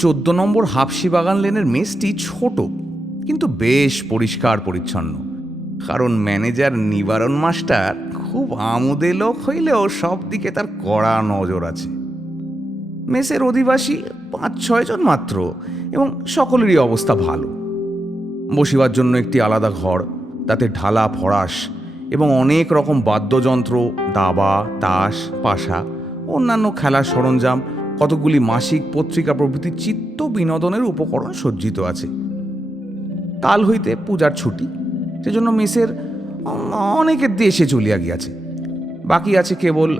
14 নম্বর হাফসি বাগান লেনের মেসটি ছোট, কিন্তু বেশ পরিষ্কার পরিচ্ছন্ন। কারণ ম্যানেজার নিবারণ মাস্টার খুব আমোদে লোক হইলেও সব দিকে তার কড়া নজর আছে। মেসের অধিবাসী 5-6 জন মাত্র, এবং সকলেরই অবস্থা ভালো। বসিবার জন্য একটি আলাদা ঘর, তাতে ঢালা ফরাশ এবং অনেক রকম বাদ্যযন্ত্র, দাবা, তাস, পাশা, অন্যান্য খেলার সরঞ্জাম, কতগুলি মাসিক পত্রিকা প্রভৃতি চিত্ত বিনোদনের উপকরণ সজ্জিত আছে। কাল হইতে পূজার ছুটি, সেজন্য মেসের অনেকের দেশে চলিয়া গিয়াছে। বাকি আছে কেবল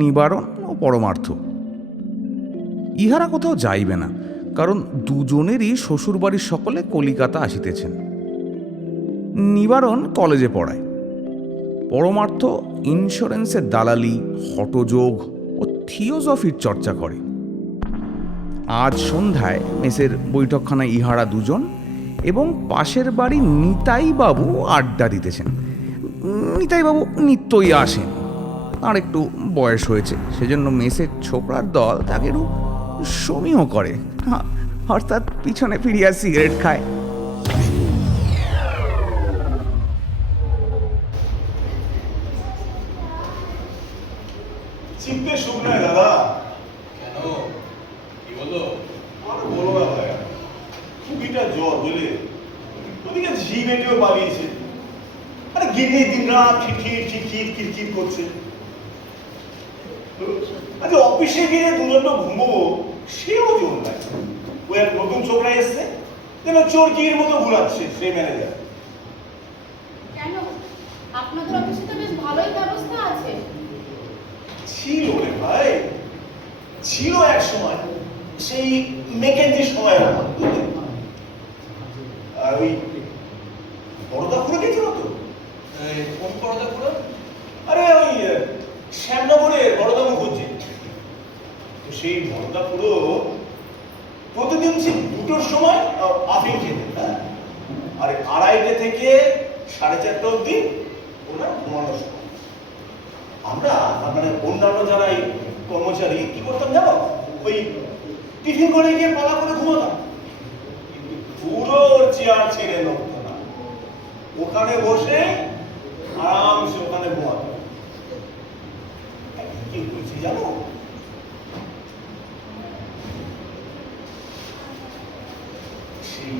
নিবারণ ও পরমার্থ। ইহারা কোথাও যাইবে না, কারণ দুজনেরই শ্বশুরবাড়ির সকলে কলিকাতা আসিতেছেন। নিবারণ কলেজে পড়ায়, পরমার্থ ইন্স্যুরেন্সের দালালি, হঠযোগ ও থিওজফির চর্চা করে। আজ সন্ধ্যায় মেসের বৈঠকখানায় ইহারা দুজন এবং পাশের বাড়ি নিতাইবাবু আড্ডা দিতেছেন। নিতাইবাবু নিত্যই আসেন, তাঁর একটু বয়স হয়েছে, সেজন্য মেসের ছোকরার দল তাকে একটু সমীহ করে, অর্থাৎ পিছনে ফিরিয়া সিগারেট খায়। চিপতে সুখ নাই দাদা। কেন, কি বলো? আর বলো না ভাই, খুবইটা জ্বর বুঝলে। ওদিকে ঝি বেটেও পালিয়েছে। আরে গিন্নি দিন রাত খিটখিট খিটখিট খিটখিট করছে। আচ্ছা অফিসে গিয়ে দুজন্য ঘুমবো, সেও জোর নাই। ওই এক নতুন ছোকরা এসছে, যেন চোরকির মতো ঘুরাচ্ছে সেই ম্যানেজার। কেন, আপনাদের অফিসে তো বেশ ভালোই ব্যবস্থা আছে। ছিল রে ভাই, ছিল এক সময়, সেই মেকেন্সির সময়। আর ওই বড়দা খুঁড়ে গেছিল তো। কোন পর্দা পুরো? আরে ওই শ্যামনগরের বড়দা মুখুজ্জি। তো সেই বড়দা পুরো প্রতিদিন সেই 2টোর সময় আফিম খেতেন, হ্যাঁ, আর 2:30 থেকে 4:30 অবধি ওনার ঘুমানোর সময়। আমরা মানে অন্যান্য যারা এই কর্মচারী কি করতাম জানো, ওই টিফিন করে গিয়ে পালা করে ঘুমাতাম। কিন্তু পুরো চেয়ার ছেড়ে নড়তো না, ওখানে বসে আরামসে ওখানে ঘুমাতো। কি বলছি জানো, সেই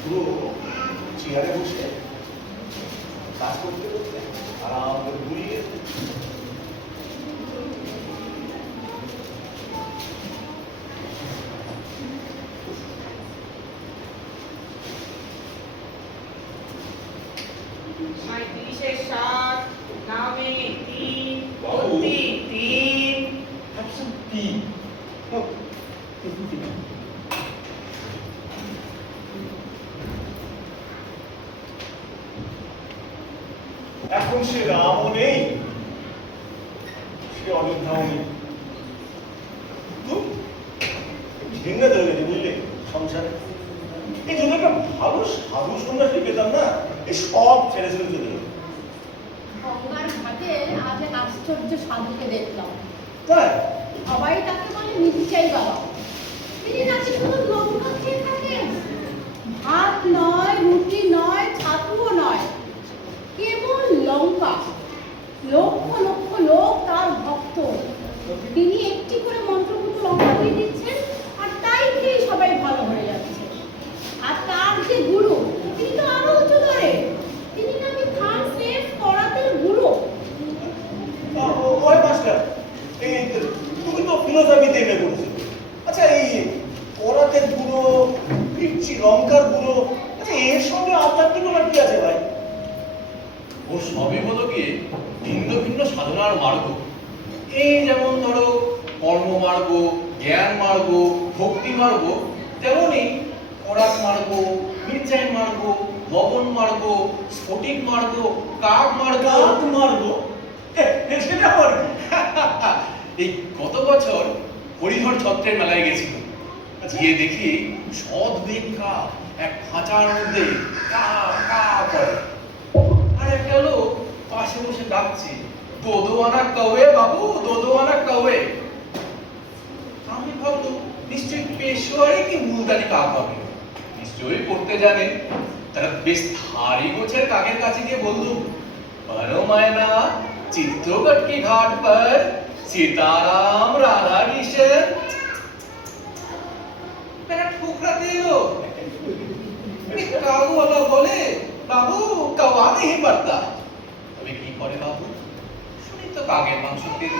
পুরো চেয়ারে বসে কাজ করতে করতে আরাম করে ঘুরিয়ে এখন সে রামও নেই, সে অযোধ্যাও নেই। ভেঙে ধরে গেছে বুঝলে সংসারে। এই জন্য একটা ভালো সাধু সন্ন্যাসী পেতাম না, এই সব ছেড়ে ছেড়ে চলে গেল। গঙ্গার ঘাটে আজ এক আশ্চর্য সাধুকে দেখলাম। তাই সবাই তাকে বলে নিশ্চয়ই বাবা। তিনি নাকি শুধু লঙ্কা খেয়ে থাকেন, ভাত নয়, রুটি নয়, ছাতুও নয়, কেবল লঙ্কা। লক্ষ লক্ষ লোক তার ভক্ত। তিনি একটি করে মন্ত্রমুগ্ধ লঙ্কা দিয়ে দিচ্ছেন, আর তাই খেয়ে সবাই ভালো হয়ে যাচ্ছে। আর তার যে গুরু, তিনি তো আরো উঁচু ধরে, তিনি নাকি থার্ড স্টেজ করাতের গুরু। ওই মাস্টার, এই তুমি তো ফিলোসফিতে এমএ করেছো। আচ্ছা এই করাতে গুঁড়ো, পিচ্ছি লঙ্কার গুঁড়ো, আচ্ছা এর সঙ্গে আধ্যাত্মিকতা কি আছে ভাই? ও সবই হলো গিয়ে ভিন্ন ভিন্ন সাধনার মার্গ। এই যেমন ধরো কর্ম মার্গ, জ্ঞান মার্গ, ভক্তি মার্গ, তেমনই করাত মার্গ, মির্জাইন মার্গ, লবণ মার্গ, স্ফটিক মার্গ, কাক মার্গ। সেটা আবার কি? এই গত বছর হরিহর ছত্রের মেলায় গেছিল, গিয়ে দেখি সদ্বেক্ষা এক খাঁচার মধ্যে কা কা করে, আর একটা লোক পাশে বসে ডাকছে, দোদো আনা কবে বাবু, দোদো আনা কবে। নিশ্চয়ই পড়তে জানে। তারা বেশ ধারি গোছের কাকের কাছে গিয়ে বলল, "পারো মায়না, চিত্রকট কি ঘাট पर सीताराम राधा किशन।" मेरा ठुकरा दियो। कागू वाला बोले, "बाबू कवा नहीं पड़ता।" তবে কি করে বাবু? শুনি তো কাকের মাংস দিল,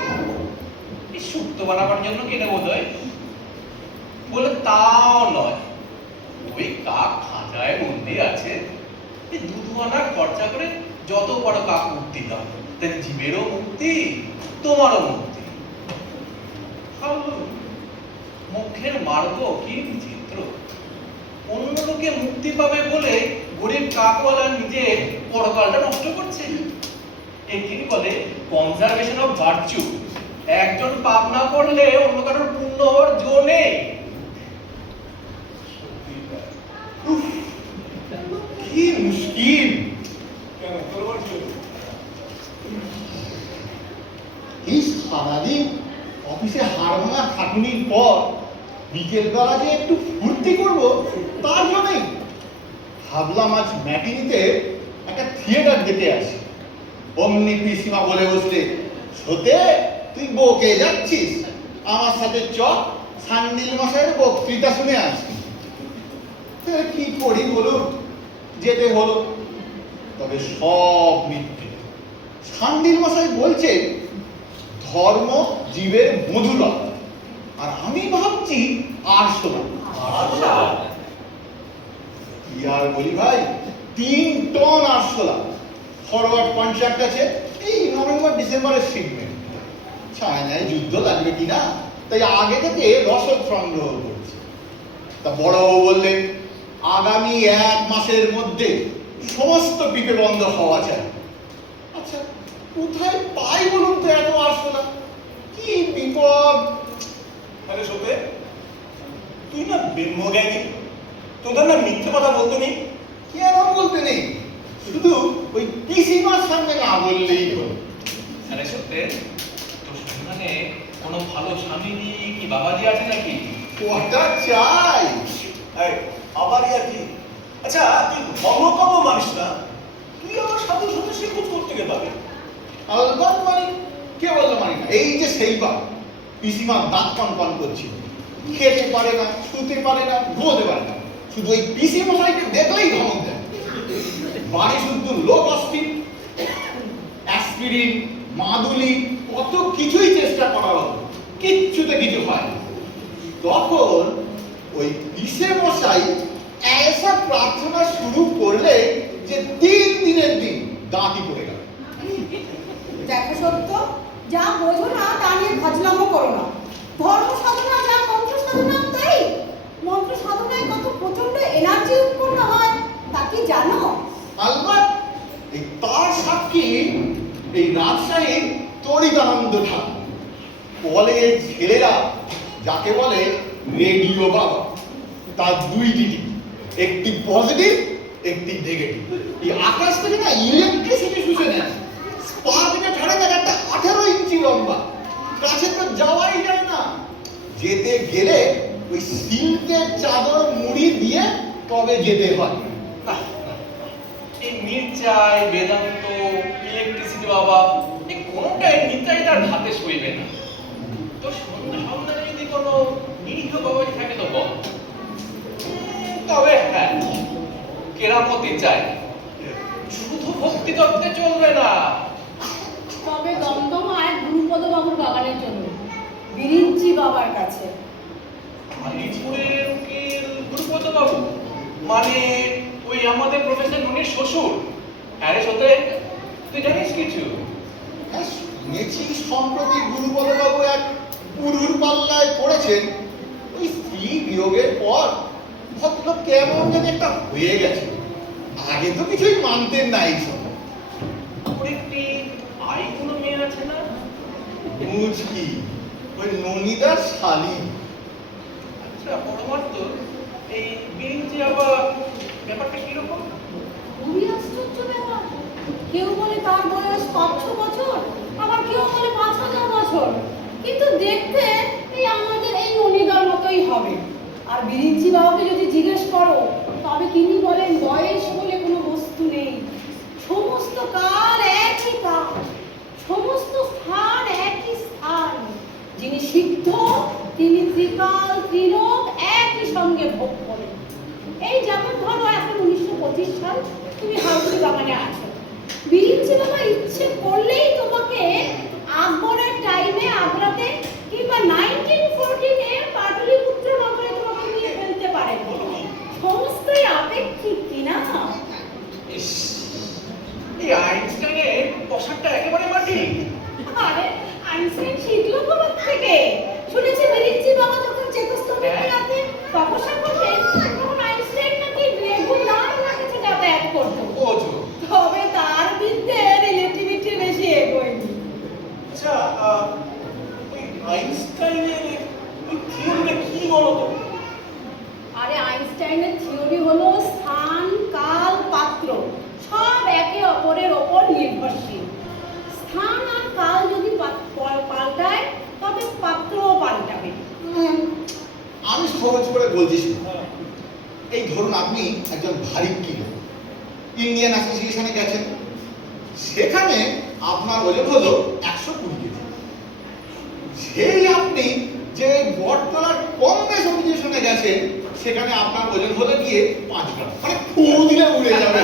এই শুক্তো বানাবার জন্য কিনে বোধহয়। বলে তাও নয়, ওই কাক খাঁচায় বন্দি আছে, এই দুধওয়ালা খরচা করে যত বড় কাক মুক্তি দাও, তাই জীবেরও মুক্তি, তোমারও মুক্তি। ভাবুন, মুখের মার্গ কি বিচিত্র। অন্য লোকে মুক্তি পাবে বলে গরিব কাকওয়ালা নিজে পরকালটা নষ্ট করছে। একে বলে কনজারভেশন অফ ভার্চু। একজন পাপ না করলে অন্য কারোর পুণ্য হওয়ার জো নেই। উফ, কি মুশকিল। কেন তোর আবার কি হলো? এই সারাদিন অফিসে হাড় ভাঙা খাটুনির পর বিকেলবেলা যে একটু ফুর্তি করব তার জন্যই ভাবলাম আজ ম্যাটিনিতে একটা থিয়েটার দেখে আসি। অমনি পিসিমা বলে বসলে, "সতে তুই বকে যাচ্ছিস, আমার সাথে চ, সান্ডিল মশাইয়ের বক্তৃতা শুনে আসি।" কি করি বলুন, যেতে হলো। তবে সব মিথ্যে। সান্ডিল মশাই বলছে ধর্ম জীবের মধুরতা, আর আমি ভাবছি আরশোলা। কি আর বলি ভাই, 3 টন আরশোলা ফরওয়ার্ড কন্ট্রাক্ট আছে, এই নভেম্বর ডিসেম্বরের শিপমেন্ট। চায়নায় যুদ্ধ লাগবে কিনা তাই আগে থেকে রসদ সংগ্রহ করছে। তা বড়বাবু বললেন, আগামী 1 মাসের মধ্যে সমস্ত পিপে বন্ধ হওয়া চাই। আচ্ছা, কোথায় পাই বলুন তো এত আরশোলা? কি বিপদ! আরে সত্যি তুই না ব্রহ্মজ্ঞানী, তোদের না মিথ্যে কথা বলতে নেই। কেন বলতে নেই, শুধু ওই পিসিমার সামনে না বললেই হলো। আরে সত্যি তোর সন্ধানে কোনো ভালো স্বামীজি কি বাবাজি আছে নাকি? ওটা চাই। এই, আবারই আর কি? আচ্ছা, তুই ধর্মকর্ম মানিস না, তুই আমার সাধু সাথে শিক্ষক করতে গিয়ে পাবি। আলবাত মানি, কে বললো মানি না? এই যে সেইবার পিসিমা দাঁত কনকন করছিল, খেতে পারে না, শুতে পারে না, ঘুমোতে পারে না, শুধু ওই পিসি মশাইকে দেখলেই ধমক দেয়। বাড়ি শুধু লোক অস্থির, অ্যাসপিরিন, মাদুলি, কত কিছুই চেষ্টা করা হলো, কিচ্ছুতে কিছু হয় না। তখন ওই পিসে মশাই এসা প্রার্থনা শুরু করলে যে 3 দিনের দিন দাঁতই পড়ে গেল। দেখো সত্য, যা বোঝো না তা নিয়ে ভাজলামও করো না। ধর্ম সাধনা যা মন্ত্র সাধনা তাই। মন্ত্র সাধনায় কত প্রচন্ড এনার্জি উৎপন্ন হয় তা কি জানো? আলবাত, এই তার সাক্ষী এই রাজশাহীর তরিদানন্দ ঠাকুর। কলেজ ছেলেরা যাকে বলে রেডিও বাবা, তার 2টি দিক, একটি পজিটিভ, একটি নেগেটিভ। এই আকাশ থেকে না ইলেকট্রিসিটি শুষে নেয়। স্পার্কটা ছাড়ে না, একটা 18 ইঞ্চি লম্বা, কাছে তো যাওয়াই যায় না। যেতে গেলে ওই সিল্কের চাদর মুড়ি দিয়ে তবে যেতে হয়। এই মির্চাই, বেদান্ত, ইলেকট্রিসিটি বাবা, এই কোনটাই নিতাই তার হাতে সইবে না। তো সন্ধানে যদি কোনো নিরীহ বাবাজি থাকে তো বল। তবে হ্যাঁ, কেরামতি চাই, শুধু ভক্তি তত্ত্বে চলবে না। তবে দমদমায় গুরুপদ বাবুর বাগানের জন্য বিরিঞ্চি বাবার কাছে। আলিপুরের উকিল গুরুপদ বাবু, মানে ওই আমাদের প্রফেসর ননির শ্বশুর। আরে সত্যি তুই জানিস কিছু? হ্যাঁ, শুনেছি সম্প্রতি গুরুপদবাবু এক গুরুর পাল্লায় পড়েছেন। ওই স্ত্রী বিয়োগের পর ভদ্রলোক কেমন যেন একটা হয়ে গেছে। আগে তো কিছুই মানতেন না এইসব। ওর একটি কোনো মেয়ে আছে না? মুচকি, ওই ননিদার শালী। আচ্ছা, পরমার্থ এই বিরিঞ্চি আবার ব্যাপারটা কিরকম? খুবই আশ্চর্য ব্যাপার। কেউ বলে তার বয়স 5-6 বছর, আবার কেউ বলে 5,000 বছর, কিন্তু দেখতে এই আমাদের এই ননিদার মতোই হবে। আর বিরিঞ্চি বাবাকে যদি জিজ্ঞেস করো তবে তিনি বলেন বয়স বলে কোনো বস্তু নেই, সমস্ত কাল একই কাল, সমস্ত স্থান একই স্থান। যিনি সিদ্ধ তিনি ত্রিকাল ত্রিলোক একই সঙ্গে ভোগ করেন। এই যেমন ধরো এখন 1925 সাল, তুমি হাউসি বাগানে আছো, বিরিঞ্চি বাবা ইচ্ছে করলেই তোমাকে আকবরের টাইমে আগ্রাতে কিংবা 1914 এ পাটলিপুত্র নগরে তোমাকে নিয়ে ফেলতে পারে। সমস্তই আপেক্ষিক কিনা? ইস, এই আইনস্টাইনের পোশাকটা একেবারে মাটি। আরে আইনস্টাইন শিখলো কোথা থেকে? শুনেছি বিরিঞ্চি বাবা যখন চেকোস্লোভাকিয়াতে তপস্যা করতেন তখন আইনস্টাইন নাকি রেগুলার ওনার কাছে যাতায়াত করতো। ওজো তবে তার বিদ্যে রিলেটিভিটি বেশি এগোয়নি। আচ্ছা, ওই আইনস্টাইনের ওই থিওরিটা কি বলতো? আরে আইনস্টাইনের থিওরি হলো স্থান কাল পাত্র সব একে অপরের ওপর নির্ভরশীল। স্থান আর কাল যদি পাল্টায় তবে পাত্রও পাল্টাবে। আমি সহজ করে বলছি শুনুন। এই ধরুন আপনি একজন ভারী কিলো ইন্ডিয়ান অ্যাসোসিয়েশনে গেছেন, সেখানে আপনার ওজন হলো 120 কেজি। সেই আপনি যে বটতলার কংগ্রেস অ্যাসোসিয়েশনে গেছেন, সেখানে আপনার ওজন হলো গিয়ে 5 গ্রাম, মানে ফুল দিলে উড়ে যাবে।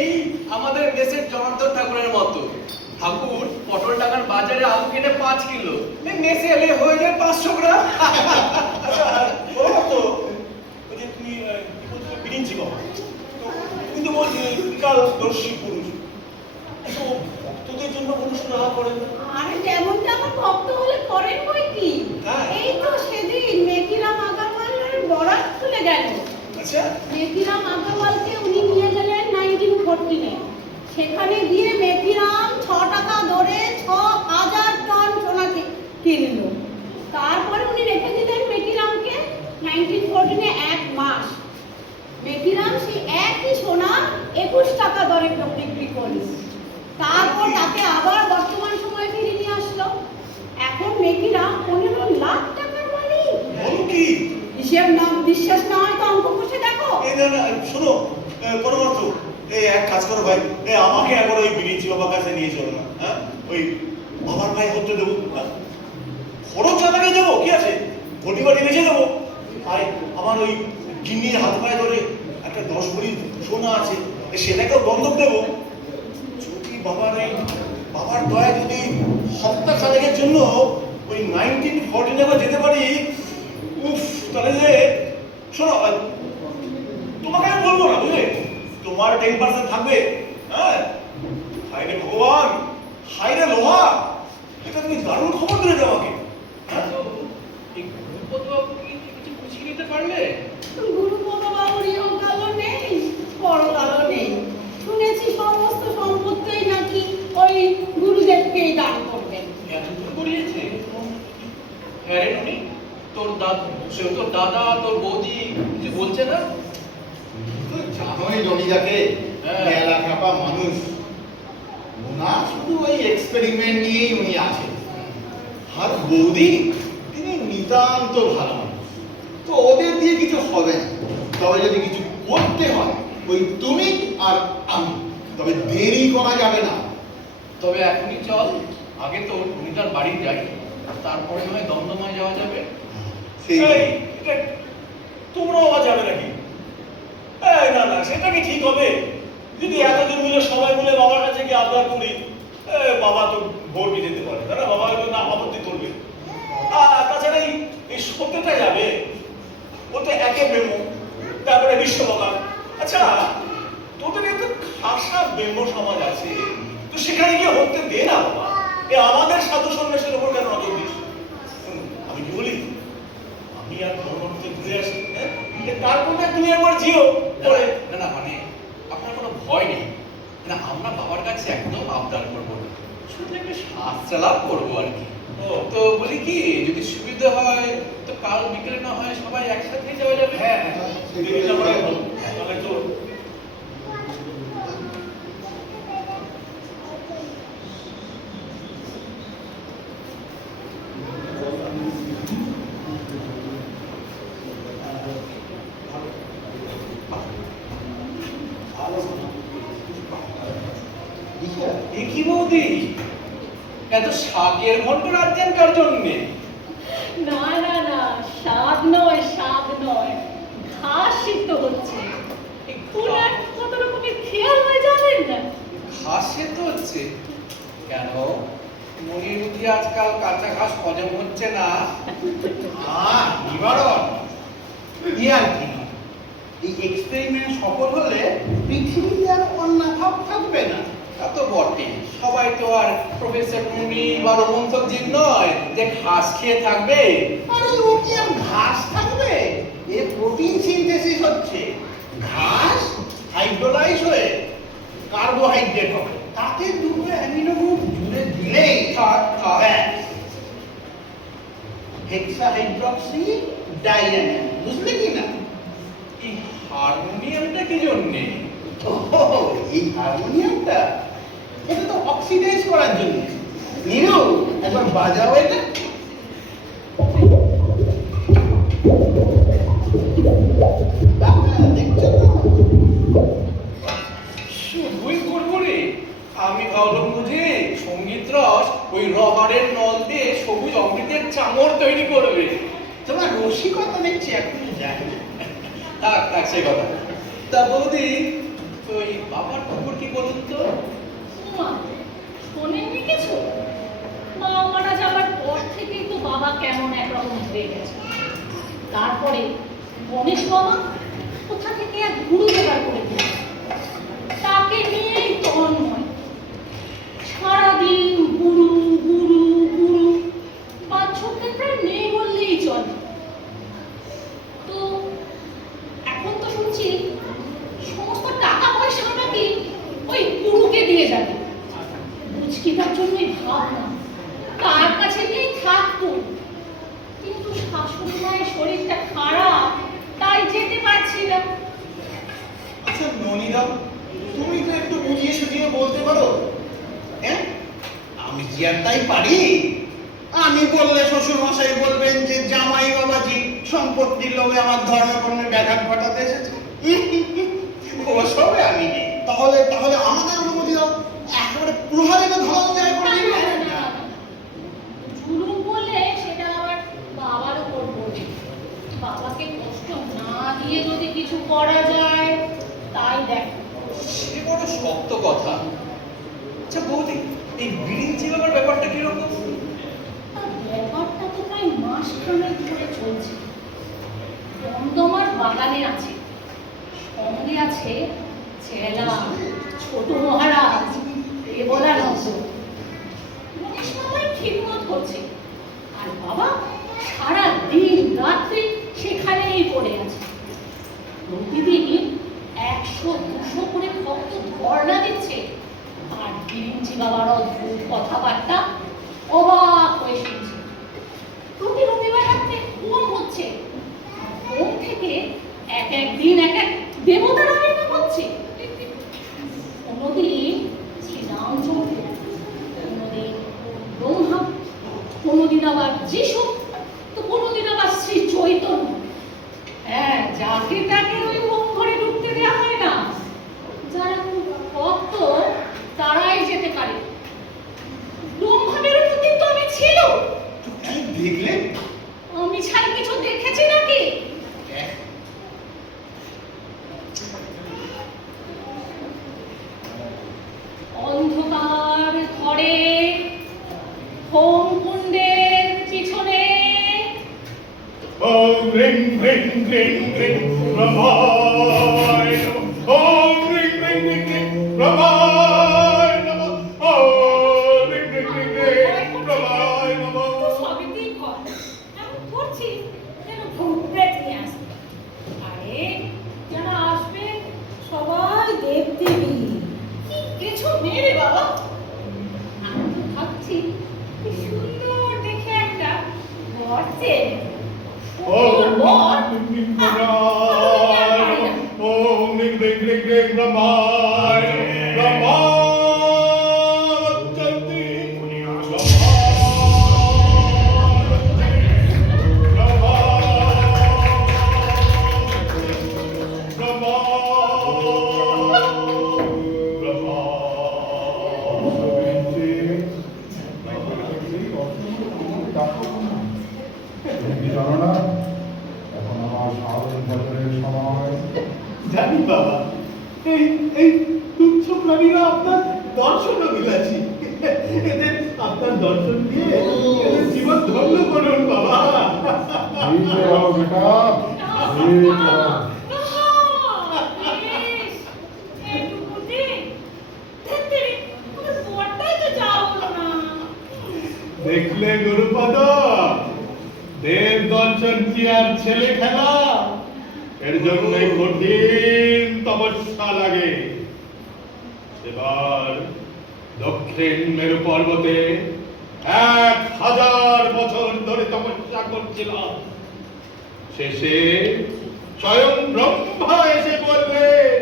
এই আমাদের দেশের জনার্দন ঠাকুরের মতো। ঠাকুর পটল টাকার বাজারে আলু কিনে 5 কিলো, এই মেসে এলে হয়ে যায় 500 গ্রাম। আচ্ছা, বলো তো, ওই যে তুমি কি বলছো বিরিঞ্চি বাবা, তো তুমি তো বলছিলে ত্রিকালদর্শী পুরুষ, তো ভক্তদের জন্য কোনো সুরাহা করেন না? আরে যেমনটা আমার ভক্ত হলে করেন বই কি। হ্যাঁ। এই তো সেদিন মেকিরাম আগারওয়ালের বরাত খুলে গেল। আচ্ছা, মেকিরাম আগারওয়ালকে উনি নিয়ে গেলেন 1914 এ। সেখানে গিয়ে মেকিরাম 6 টাকা দরে 6000 টন সোনা কিনলো। তারপরে উনি রেখে দিলেন মেকিরামকে 1914 এ 1 মাস। মেকিরাম সেই একই সোনা 21 টাকা দরে বিক্রি করলো। তারপর তাকে আবার বর্তমান সময়ে ফিরিয়ে নিয়ে আসলো। এখন মেকিরাম 15 লাখ টাকার মালিক। বলো কি? হিসেব নাম বিশ্বাস না হয় তো অঙ্ক কষে দেখো। এই না না, শোনো, পরমার্থ, এই এক কাজ করো ভাই, আমাকে একবার ওই বিরিঞ্চি বাবার কাছে নিয়ে চলো না। হ্যাঁ, ওই বাবার ভাই হতে দেবো, খরচ চালাকে দেবো, কি আছে, ঘটি বাটি বেঁচে দেবো। ভাই আমার ওই গিন্নির হাত পায়ে ধরে একটা 10 ভরি সোনা আছে, সেটাকেও বন্ধক দেবো। যদি বাবার দয়া যদি সপ্তাহ খানেকের জন্য ওই 1914 যেতে পারি, উফ, তাহলে যে শোনো, তোমাকে আমি বলবো না, বুঝলে, তোমার 10% থাকবে। হ্যাঁ, হাইরে ভগবান, হাইরে লোহা, এটা তুমি দারুণ খবর দিলে আমাকে। হ্যাঁ, এই গুরুপদবাবু কি কিছু বুঝিয়ে দিতে পারলে? গুরুপদ বাবুর ইহকালও নেই, পরকালও নেই। শুনেছি সমস্ত সম্পত্তিই নাকি ওই গুরুদেবকেই দান করবেন। এত দূর করিয়েছে? হ্যাঁ রে ননি, তোর দাদা তোর বৌদি কিছু বলছে না? জানোই জনিদাকে, হ্যাঁ। মেলা খাপা মানুষ, ওনার শুধু ওই এক্সপেরিমেন্ট নিয়েই উনি আছেন। আর বৌদি, তিনি নিতান্ত ভালো মানুষ, তো ওদের দিয়ে কিছু হবে না। তবে যদি কিছু করতে হয়, ওই তুমি আর আমি, তবে দেরি করা যাবে না। তবে এখনই চল, আগে তো ভূমিকার বাড়ি যাই, তারপরে নয় দমদমায় যাওয়া যাবে। সেই এই, এটা তোমরাও আবার যাবে নাকি? না না, সেটা কি ঠিক হবে? যদি এতদিন মিলে সবাই মিলে বাবার কাছে গিয়ে আবদার করি, বাবা তো ভোরকে যেতে পারে, তাই না? বাবা হয়তো না আপত্তি করবে। তাছাড়া এই সত্যটা যাবে, ও তো একে বেমো, তারপরে বিশ্ববাগান। আচ্ছা, তোদের এত খাসা বেমো সমাজ আছে, তো সেখানে গিয়ে হতে দে না বাবা। আমাদের সাধু সন্ন্যাসের উপর কেন নজর দিস? আমি কি বলি, আমি আর ধর্মতে ঘুরে আসি, হ্যাঁ, তারপরে তুমি একবার জিও পরে। না না, মানে আপনার কোনো ভয় নেই না, আমরা বাবার কাছে একদম আবদার করবো না, শুধু একটু শাস্ত্র লাভ করবো আর কি। তো বলি কি, যদি সুবিধা হয় তো কাল বিকেলে না হয় সবাই একসাথে যাওয়া যাবে। হ্যাঁ, দেরিটা করে বল, তাহলে তো এত শাকের ঘন্ট রাজ্যের কার জন্যে? না না না, শাক নয়, শাক নয়, ঘাস সিদ্ধ হচ্ছে। ওনার কত রকমের খেয়াল হয় জানেন না? ঘাস সেদ্ধ হচ্ছে কেন? মনির বুদ্ধি আজকাল কাঁচা ঘাস হজম হচ্ছে না? নিবারণ কি আর কি নয়। এই এক্সপেরিমেন্ট সফল হলে পৃথিবীতে আর অন্নাভাব থাকবে না। তা তো বটে, সবাই তো আর প্রফেসর মুনি বা রোমন্থকজিৎ নয় যে ঘাস খেয়ে থাকবে। আরে ও কি আর ঘাস থাকবে? এ প্রোটিন সিনথেসিস হচ্ছে। ঘাস হাইড্রোলাইজ হয়ে কার্বোহাইড্রেট হবে, তাতে দুটো অ্যামিনো গ্রুপ জুড়ে দিলেই থাক থাক। হেক্সাহাইড্রক্সি ডাইঅ্যামিন, বুঝলে কি না? এই হারমোনিয়ামটা কি জন্যে? এই হারমোনিয়ামটা এটা তো অক্সিডাইজ করার জন্য। নিরু একবার বাজাও এটা। দেখছো তো? শুধুই করবো রে। আমি ভাবলাম বুঝে সঙ্গীত রস ওই রবারের নল দিয়ে সবুজ অমৃতের চামড় তৈরি করবে। তোমার রসিকতা দেখছি এখন জানি। থাক থাক সে কথা। তা বৌদি, ওই বাবার খবর কি বলুন তো? মা, শোনেননি কিছু? মা মারা যাওয়ার পর থেকেই তো বাবা কেমন একরকম হয়ে গেছে। তারপরে গণেশ বাবা কোথা থেকে এক গুরু জোগাড় করে দিল, তাকে নিয়েই তন্ময়। সারাদিন গুরু গুরু গুরু, বাচ্চাকে প্রায় নেই বললেই চলে। তো এখন তো শুনছি সমস্ত টাকা পয়সা নাকি ওই গুরুকে দিয়ে যাবে। বুঝকিটার জন্যই ভাবনা তার কাছে গিয়েই থাকতো, কিন্তু শাশুড়ি মায়ের শরীরটা খারাপ, তাই যেতে পারছি না। আচ্ছা মনিরা, তুমি তো একটু বুঝিয়ে সুঝিয়ে বলতে পারো। হ্যাঁ, আমি কি আর তাই পারি? আমি বললে শ্বশুর মশাই বলবেন যে জামাই বাবাজি সম্পত্তির লোভে আমার ধর্মকর্মে ব্যাঘাত ঘটাতে এসেছে। ওসবে আমি নেই। তাহলে তাহলে আমাদের অনুমতি দাও, একেবারে প্রহারে ধনঞ্জয় করে দিই। না, না, না, না। জুলুম বললে সেটা আবার বাবার উপর পড়বে। বাবাকে কষ্ট না দিয়ে যদি কিছু করা যায় তাই দেখো। সে বড় শক্ত কথা। আচ্ছা বৌদি, এই বিরিঞ্চি বাবার ব্যাপারটা কিরকম? আর ব্যাপারটা তো প্রায় মাস খানেক ধরে চলছে। দমদমার বাগানে আছে, সঙ্গে আছে চেলা, ছোট মহারাজ, এ বলা নজর। মানে সবাই ঠিকমত করছে, আর বাবা সারা দিন রাত্রি সেখানেই পড়ে আছে। প্রতিদিন 100-200 করে ভক্ত ধর্ণা দিচ্ছে, আর বিরিঞ্চি বাবার অদ্ভুত কথাবার্তা অবাক হয়ে শুনছে। প্রতি রবিবার রাত্রে হোম হচ্ছে, আর হোম থেকে এক এক দিন এক এক দেবতার আবির্ভাব হচ্ছে। কোনোদিন শ্রীরামচন্দ্র, কোনোদিন ব্রহ্মা, কোনোদিন আবার যিশু, তো কোনোদিন আবার শ্রী চৈতন্য। হ্যাঁ, যাকে তাকে ওই হোম ঘরে ঢুকতে দেওয়া হয় না। যারা খুব ভক্ত তারাই যেতে পারে। ব্রহ্মাদের উপর কিন্তু আমি ছিল। দেখলে আমি ছাড়া কিছু দেখেছি নাকি? অন্ধকার ঘরে হোম কুণ্ডের পিছনে Om ring ring ring ring Ramay Namo. Om ring ring ring ring Ramay Namo. Om ring ring ring ring Ramay Namo. তো সবেতেই কর। এমন করছি যেন ভূতপ্রেত নিয়ে আসবে। আরে যারা আসবে সবাই দেবদেবী, কি কিছু নেই রে বাবা। আমি তো ভাবছি কি সুন্দর দেখে একটা ঘর চেয়ে Om ring ring Ramay Namo. Om ring ring ring ring Ramay Ramay Chanti তুমি কি জানো না এখন আমার স্বাধীন বছরের সময়? জানি বাবা, এই এই তুচ্ছ প্রাণীরা আপনার দর্শনও বিলাসী। এদের আপনার দর্শন দিয়ে এদের জীবন ধন্য করুন বাবা। ঠিক হও বেটা, ঠিক হও। দেখলে গুরুপদ, দেব দর্শন কি আর ছেলে খেলা? এর জন্য কঠিন তপস্যা লাগে। এবার দক্ষিণ মেরু পর্বতে 1000 বছর ধরে তপস্যা করছিলাম। শেষে স্বয়ং ব্রহ্মা এসে বললেন,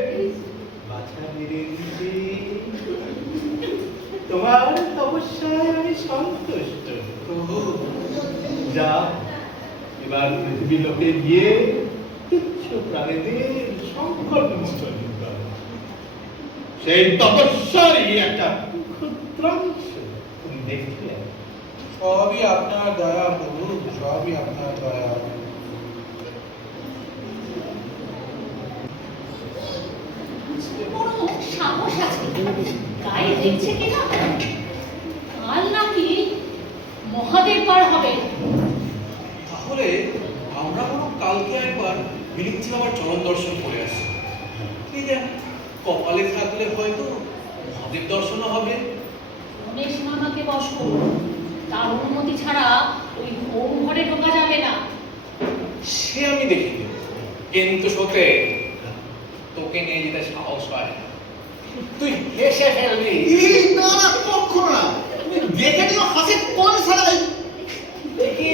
বাছা মেরে দিদি, তোমার তপস্যায় আমি সন্তুষ্ট। যা এবার পৃথিবী লোকে গিয়ে তুচ্ছ প্রাণীদের সংকট মোচন কর। সেই তপস্যারই একটা ক্ষুদ্রাংশ তুমি দেখলে। সবই আপনার দয়া প্রভু, সবই আপনার দয়া। বড় সাহস আছে, গায়ে দেখছে কিনা কাল নাকি মহাদেব পার হবে। তাহলে আমরা বরং কালকে একবার বিলিঞ্চি বাবার চরণ দর্শন করে আসি। এই যে কপালে থাকলে হয়তো মহাদেব দর্শনও হবে। রমেশ মামাকে বস করুন, তার অনুমতি ছাড়া ওই হোম ঘরে ঢোকা যাবে না। সে আমি দেখে নেব, কিন্তু সতে তোকে নিয়ে যেতে সাহস হয় না। তুই হেসে ফেলবি। এই না না, কখনো না। তুমি দেখে নিও হাসে কোন সারাই। কি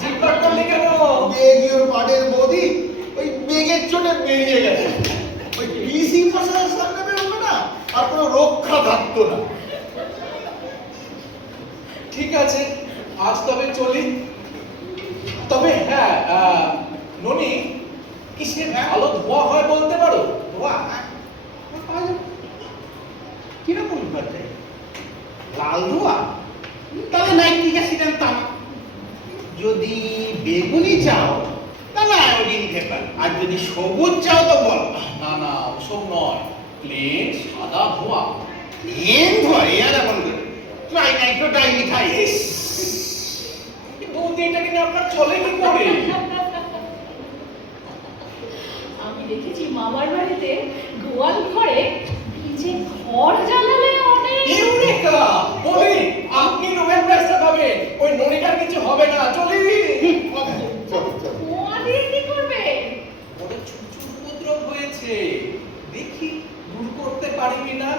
জিব্বা করলি কেন? বেগের পাড়ের বৌদি ওই বেগের চোটে বেরিয়ে গেছে। ওই পিসি মশাইয়ের সামনে বেরোবে না, আর কোনো রক্ষা থাকতো না। ঠিক আছে, আজ তবে চলি। তবে হ্যাঁ, ননি, কিসের ভালো ধোয়া হয় বলতে পারো? ধোয়া কিরকম করতে? লাল ধোয়া? তাহলে নাইট্রিক অ্যাসিড আনতাম। যদি বেগুনি চাও তাহলে আয়োডিন খেতাম, আর যদি সবুজ চাও তো বল। না না, ওসব নয়, প্লেন সাদা ধোয়া। প্লেন ধোয়া আর এখন ট্রাই নাইট্রো ডাই মিঠাই। বলতে এটা কিনা আপনার চলে কি করে? আমি দেখেছি মামার বাড়িতে গোয়াল ঘরে যে ঘর জ্বালালে অনেক। ইউরেকা! বলি, আপনি নোবেল প্রাইজটা পাবেন। ওই ননিটার কিছু হবে না, চলি। ধোঁয়া দিয়ে কি করবে? ওটা ছুটছু উপদ্রব হয়েছে, দেখি দূর করতে পারি কিনা।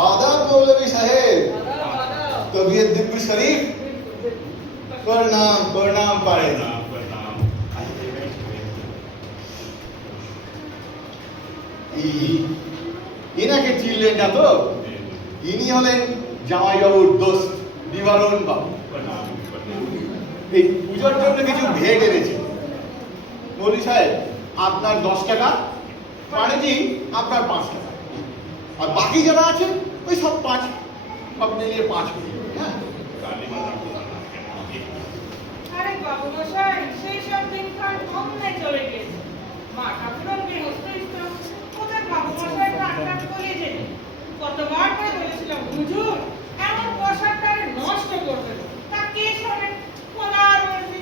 आदाब मौलवी साहेब, तबीयत दिव्य शरीफ। प्रणाम प्रणाम पारे ना प्रणाम। ইনাকে চিনলেন না তো? ইনি হলেন জামাইবাবুর দোস্ত নিবারণ বাবু। এই পূজার জন্য কিছু ভেট এনেছে। মৌলভী সাহেব, আপনার 10 টাকা, পানেজি আপনার 5 টাকা, আর বাকি যারা আছে ওই সব 5, সব মিলিয়ে 5 কোটি। হ্যাঁ, আরে বাবু মশাই, সেই সব দিনকার অমনে চলে গেছে। মা ঠাকুরন গৃহস্থ ইসলাম, ওদের বাবু মশাই প্রাণটা বলে যেত। কতবার করে বলেছিলাম, হুজুর এমন পোশাকটারে নষ্ট করবে না। তা কে শোনে? ওনার মর্জি।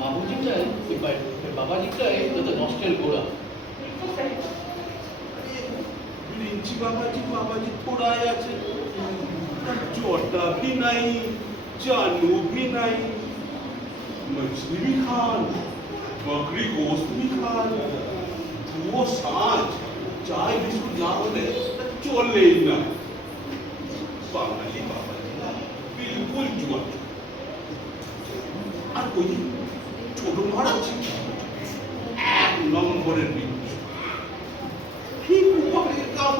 বাবুজিটাই, বাবাজিটাই যত নষ্টের গোড়া। একটু সাইড। रिंची बाबाजी थोड़ा आया चे, जोटा भी नहीं, जानू भी नहीं, मछली भी खान, बकरी गोश्त भी खान, वो सांच चाय बिस्कुट ना होने चोल ले ना। बाबाजी बिल्कुल जुआ। আর ওই ছোট মহারাজ 1 নম্বরের বিদ্যুৎ।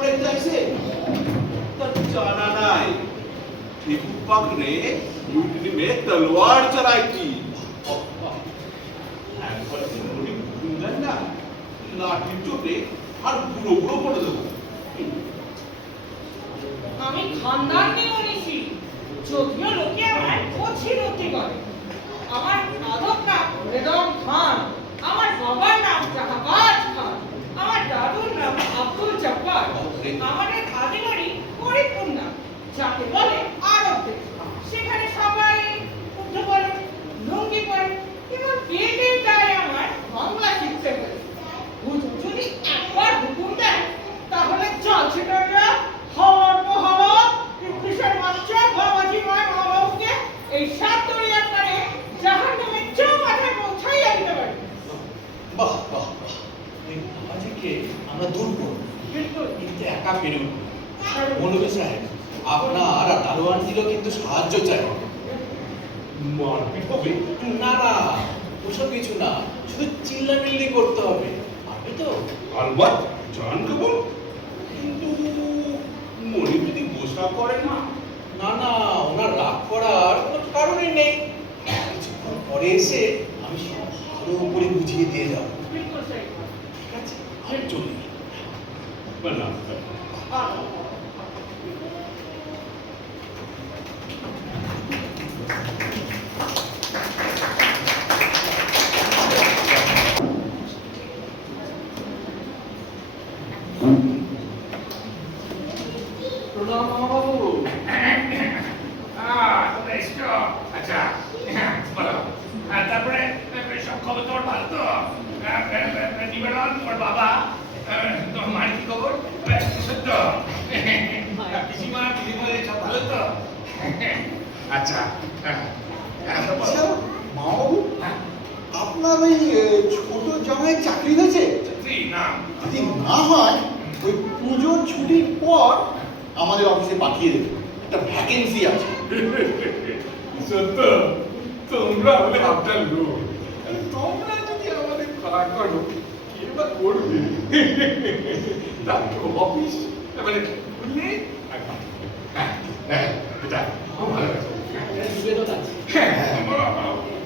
रहता है इसे तब जाना नहीं ठेकुपक ने लूटने में तलवार चलाई थी ना लाठी चोटे और बुड़ो बुड़ो पड़ दो আমি খানদান নিয়ে অনিছি যদিও লোকে আমার অছিরতি করে আমার আদব নাম বেগম খান আমার বাবার নাম জাহাবাজ খান আমার দাদুর নাম আব্দুল জব্বার আমাদের আদি বাড়ি ফরিদপুর নাম যাকে বলে আরব দেশ সেখানে সবাই উর্দু বলে লুঙ্গি পরে এবং পেটের দায়ে আমার বাংলা শিখতে হবে হুজুর যদি একবার হুকুম দেন তাহলে চলছে না হওয়ার মহারাজ ইংলিশের মাস্টার বাবাজি মায়ের মা বাবুকে এই সাত দরিয়ার পারে জাহান্নামে চৌমাথায় পৌঁছাইয়া দিতে পারি বাহ বাহ বাহ এই বাবাজিকে আমরা দূর করব কিন্তু একা পেরে উঠব মৌলভী সাহেব আপনার আর দারোয়ানজিরও কিন্তু সাহায্য চাই मारपीट হবে না না ওসব কিছু না শুধু চিল্লামিল্লি করতে হবে আমি তো আলবাত জান কবুল কিন্তু মনে যদি গোসা করে না না না ওনার রাগ করার কোনো কারণই নেই কিছুক্ষণ পরে এসে আমি সব ভালো করে বুঝিয়ে দিয়ে যাবো বিলকুল সহি ঠিক আছে আমি চলি बना প্রণাম মহাবাবু তোমরা এসছো আচ্ছা বলো তারপরে সব খবর তোমার ভালো তো নিবেদন তোমার বাবা তোমার মার কি খবর সত্য পিসিমা পিসিমা সব ভালো তো আচ্ছা আচ্ছা মামাবাবু আপনার ওই ছোট জামাই চাকরি হয়েছে না যদি না হয় ওই পুজোর ছুটির পর আমাদের অফিসে পাঠিয়ে দেবে একটা ভ্যাকেন্সি আছে সত্য তোমরা হলে আপনার লোক তোমরা যদি আমাদের খারাপ করো কে বা করবে তারপর অফিস মানে বুঝলি এটা খুব ভালো আছে নিবেদন আছে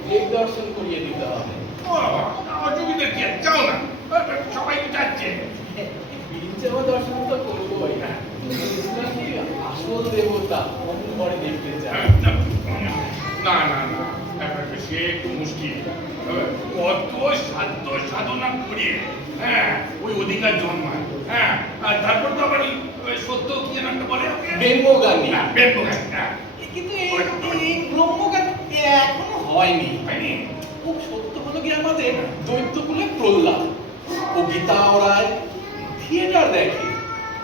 দেব দর্শন করিয়ে দিতে হবে অসুবিধা কি আছে? যাও না সবাই তো যাচ্ছে বিঞ্চামা দর্শন তো করবোই ইসলাম কি আসল দেবতা অমন করে দেখতে চায় না না না সে একটু মুশকিল কত সাধ্য সাধনা করিয়ে হ্যাঁ ওই অধিকার জন্মায় হ্যাঁ আর তারপর তো আবার ওই সত্য কি যেন একটা বলে ব্রহ্মজ্ঞানী ব্রহ্মজ্ঞানী হ্যাঁ কিন্তু এই ব্রহ্মজ্ঞান এখনো হয়নি হয়নি খুব সত্য হলো কি আমাদের দৈত্যকুলে প্রহ্লাদ ও গীতা ওরায় থিয়েটার দেখে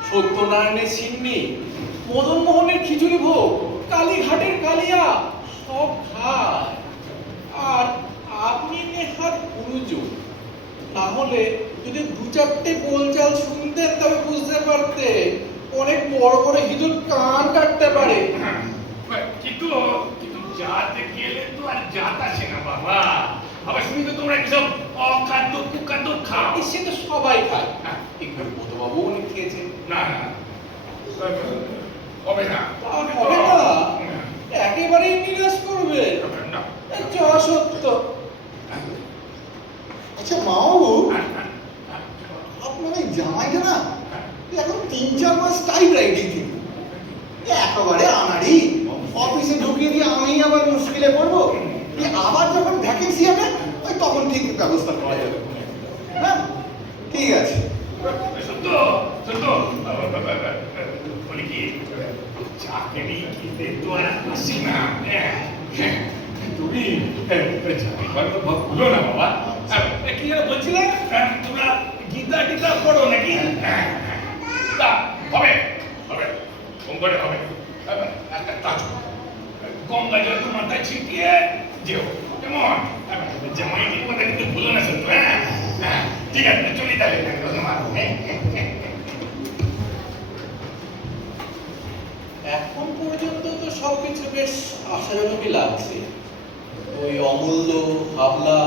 সত্যনারায়ণের সিন্নি মদন মোহনের খিচুড়ি ভোগ কালীঘাটের কালিয়া সব খায় আর আপনি নেহাত গুরুজন না হলে যদি দু চারটে গোলচাল শুনতেন তবে বুঝতে পারতে অনেক বড় বড় হিঁদুর কান কাটতে পারে কিন্তু কিন্তু যাতে গেলে তো আর জাত আসে না বাবা আবার শুনি তো তোমরা কিসব অখাদ্য কুখাদ্য খাও সে তো সবাই খায় একবার মধুবাবু অনেক খেয়েছেন না না হবে না হবে না একেবারেই নিরাশ করবে না যা সত্য আচ্ছা মামাবাবু আপনার এই জামাইটা না এখন 3-4 মাস টাইপ রাইডিং থেকে একেবারে আনাড়ি অফিসে ঢুকিয়ে দিয়ে আমি আবার মুশকিলে পড়বো আবার যখন ভ্যাকেন্সি হবে ওই তখন ঠিক ব্যবস্থা করা যাবে হ্যাঁ ঠিক আছে সত্য সত্য বলি কি চাকরি কিনতে তো আর আসি না তুমি ভুলো না বাবা কি যেন বলছিলে তোমরা গীতা টিতা পড়ো নাকি তা হবে হবে করে হবে একটা কাজ গঙ্গা জল তো মাথায় ছিটিয়ে যেও কেমন জামাই ঠিক কথা কিন্তু ভুলো না শুনতো হ্যাঁ ঠিক আছে চলি তাহলে তোমার এখন পর্যন্ত তো সবকিছু বেশ আশাজনকই লাগছে ওই অমূল্য হাবলা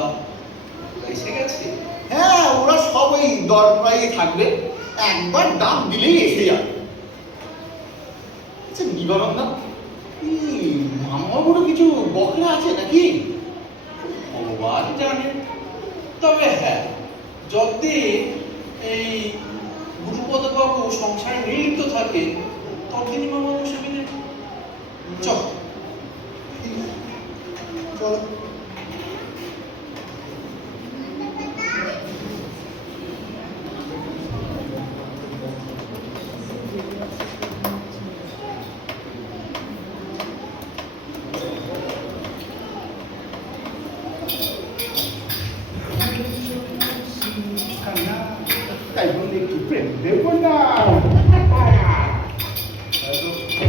এসে গেছে হ্যাঁ, ওরা সব ওই দরপাইয়ে থাকবে, একবার ডাক দিলেই এসে যাবে। আচ্ছা নিবারণ দা, মামাবাবুরও কিছু বকরা আছে নাকি? ভগবান জানে। তবে হ্যাঁ, যদি এই গুরুপদবাবু সংসারে মিলিত থাকে ততদিনই মামা অসুবিধে। চল চলো। তাই বলে একটু প্রেম দেবো না।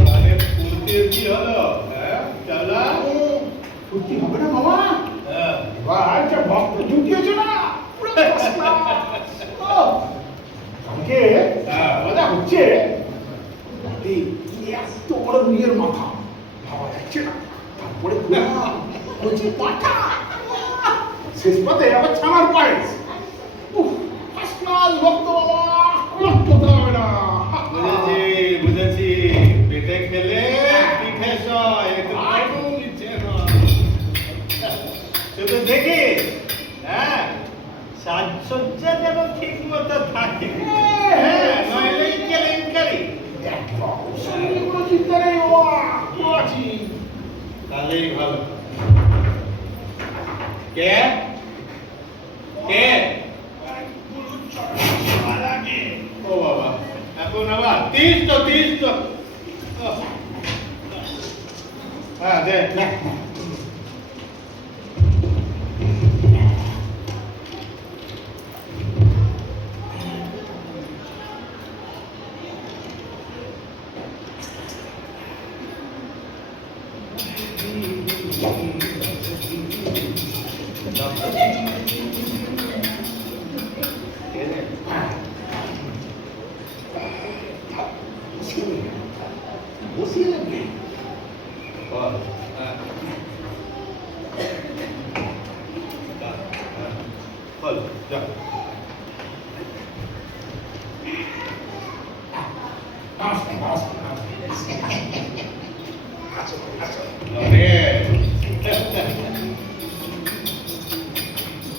মানে ফুর্তির কি হলো? হ্যাঁ, চালা ফুর্তি হবে না বাবা? এবার যা ভক্ত জুটিয়েছে না, পুরো first class। ও, কালকে মজা হচ্ছে। রাতে কি এত বড় নিজের মাথা ভাবা যাচ্ছে না, তারপরে কচি পাঠা, শেষ পাতে আবার ছানার পায়েস। ফার্স্ট ক্লাস ভক্ত বাবা, কোনো কথা হবে না। বুঝেছি বুঝেছি, পেটে খেলে পিঠে সয়, একটু পাইবো নিচ্ছে না। শুধু দেখি, হ্যাঁ, সাজসজ্জা যেন ঠিক মতো থাকে। হ্যাঁ, নইলে কেলেঙ্কারি। একদম সঙ্গে কোনো চিন্তা নেই বাবা, পুরো আছি। তাহলেই ভালো। কে কে? ও বাবা, এখন আবার তিস তো। হ্যাঁ, দে। বসিয়ে নেবে। বল। হ্যাঁ। বল, যা।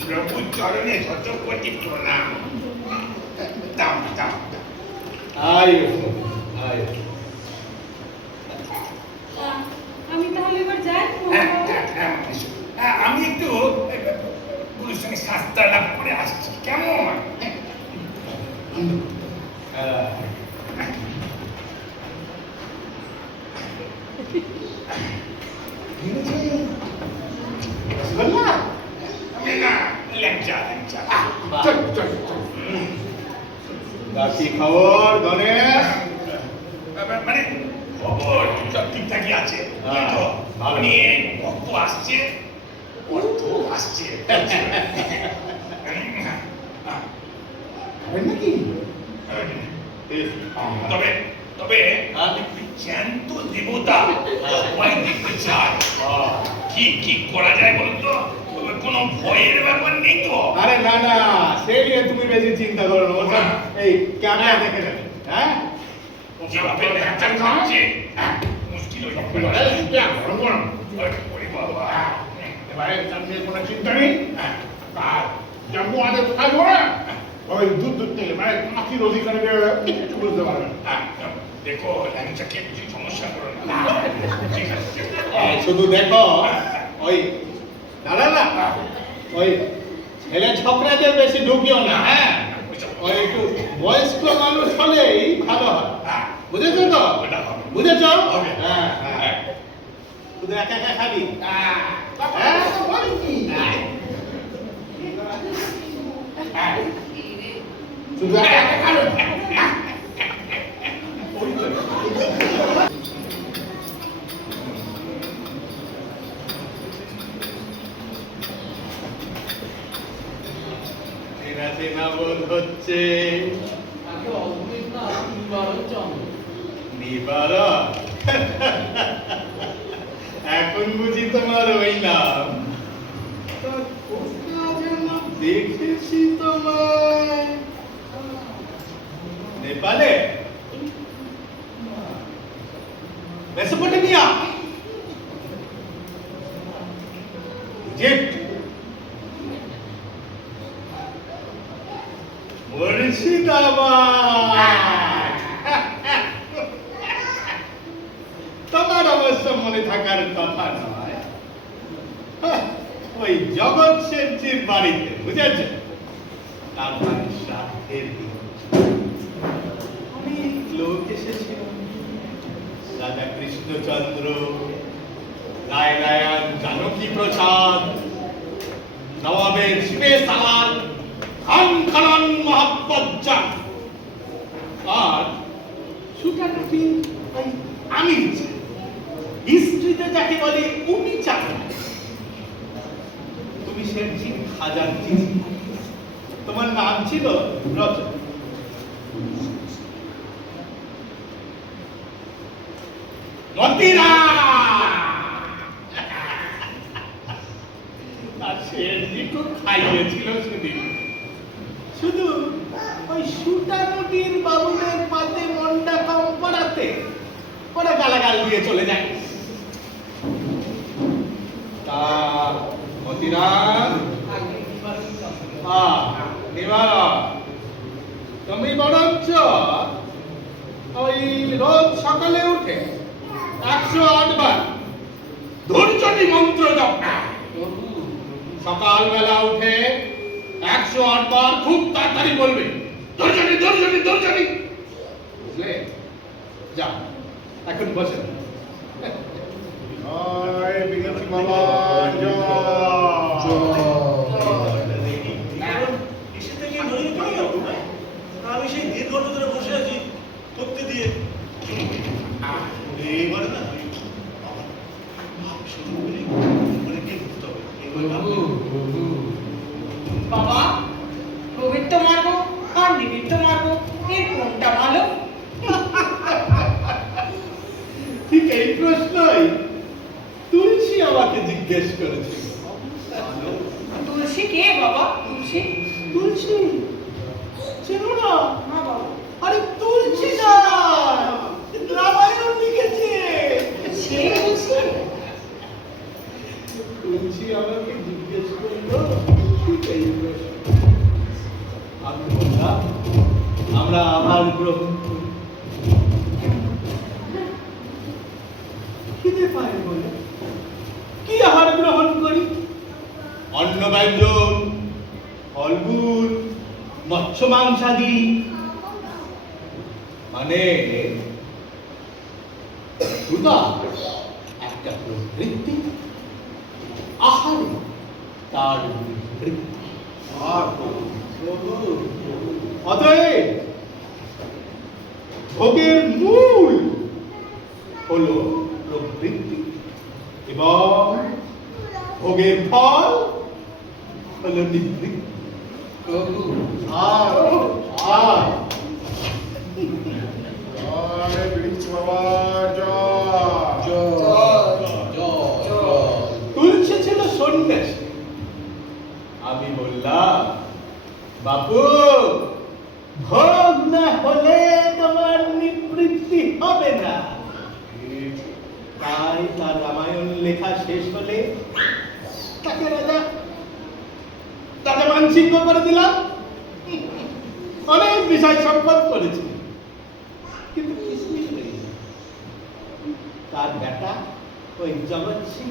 প্রভু চরণে শতকোটি প্রণাম। দাও দাও। আয় আয়। আমি তাহলে এবার যাই। আমি একটু গুরুর সঙ্গে শাস্ত্র লাভ করে আসছি, কেমন? বাকি খবর গণেশ? মানে খবর সব ঠিকঠাকই আছে, কিন্তু অনেক ভক্ত আসছে, অর্থ আসছে নাকি? তবে তবে জ্যান্ত দেবতা সবাই দেখতে চায়। কি কি করা যায় বলুন তো? কোনো ভয়ের ব্যাপার নেই তো? আরে না না, সে নিয়ে তুমি বেশি চিন্তা করো না। ওসব এই ক্যামেরা দেখে যাবে। হ্যাঁ, যেভাবে ল্যাংচা খাচ্ছে, মুশকিল হয়ে যাবে। ওরে বাবা, এবারে তার নিয়ে কোনো চিন্তা নেই। আর জম্মু আদেশ থাকবো না, ওই দূর থেকে মানে মাটির অধিকারী কিছু বুঝতে পারবেন। দেখো ল্যাংচাকে কিছু সমস্যা করো না। ঠিক আছে, শুধু দেখো ওই দাদা না, ওই ছেলে ছোকরাদের বেশি ঢুকিও না। হ্যাঁ, ওই একটু বয়স্ক মানুষ হলেই ভালো হয়। বুঝেছো তো? বুঝেছ? হ্যাঁ হ্যাঁ, শুধু একা একা খাবি। শুধু একা একা খাবে। চেনা বোধ হচ্ছে। তাকে অদ্ভুত না নিবারণ চন্দ্র। নিবারণ? এখন বুঝি তোমার ওই নাম? তা কোথাও যেন দেখেছি তো। নেপালে, মেসোপটেমিয়া, ইজিপ্ট, মুর্শিদাবাদ। তোমার অবশ্য মনে থাকার কথা নয়। ওই জগৎ সেনজির বাড়িতে, বুঝেছে? আমার সাথের অনেক লোক এসেছিল। রাজা কৃষ্ণচন্দ্র, রায়রায়ান জানকী প্রসাদ, নবাবের শিবে সালাল, খান খান মহাব্বজ্জান, আর সুটানুটি আমি হিস্ট্রিতে যাকে বলে উনি চাকরি। তুমি সেনজি খাজাঞ্চি, তোমার নাম ছিল রচনা। মন্দিরা আর সেনজি খুব খাইয়েছিল সেদিন। শুধু ওই সুটানুটির বাবুদের পাতে মনটা কম করাতে ওরা গালাগাল দিয়ে চলে যায়। তা মতিরাম, তুমি বরঞ্চ ওই রোজ সকালে উঠে 108 বার ধূর্যটি মন্ত্র জপ। সকালবেলা উঠে 108 বার খুব তাড়াতাড়ি বলবে, ধর্জনি ধর্জনি ধর্জনি, বুঝলে? যাও, এখন বসে। জয় বিরোধী বাবা, জয়। এসে থেকে নদী পড়ে গেল না? আমি সেই দীর্ঘ ধরে বসে আছি করতে দিয়ে এইবারে না শুরু করি করে কি করতে হবে বাবা, প্রবৃত্ত মার্গ আর নিবৃত্ত মার্গ, এর কোনটা ভালো? ঠিক এই প্রশ্নই তুলসী আমাকে জিজ্ঞেস করেছিল। তুলসী কে বাবা? তুলসী? তুলসী চেনো না? না বাবা। আরে তুলসী দাস রামায়ণ লিখেছে। সে তুলসী? তুলসী আমাকে জিজ্ঞেস করলো ঠিক এই প্রশ্ন। আমি বললাম, আমরা আহার গ্রহণ করি। খিদে পায় বলে কি আহার গ্রহণ করি? অন্ন ব্যঞ্জন, ফলমূল, মৎস্য মাংসাদি, মানে ক্ষুধা একটা প্রবৃত্তি, আহার তার বৃত্তি। অতএব ভোগের মূল হলো প্রবৃত্তি এবং ভোগের ফল হলো নিবৃত্তি। আর জয় বিরোধী বাবা, জয়। তুলসী ছিল সন্ন্যাসী। আমি বললাম, বাপু, ভোগ না হলে তোমার নিবৃত্তি হবে না। তাই তার রামায়ণ লেখা শেষ হলে তাকে রাজা মানসিক করে দিলাম। অনেক বিষয় সম্পদ করেছি, কিন্তু কিসমিস হয়ে গেল। তার বেটা ওই জগৎ সিং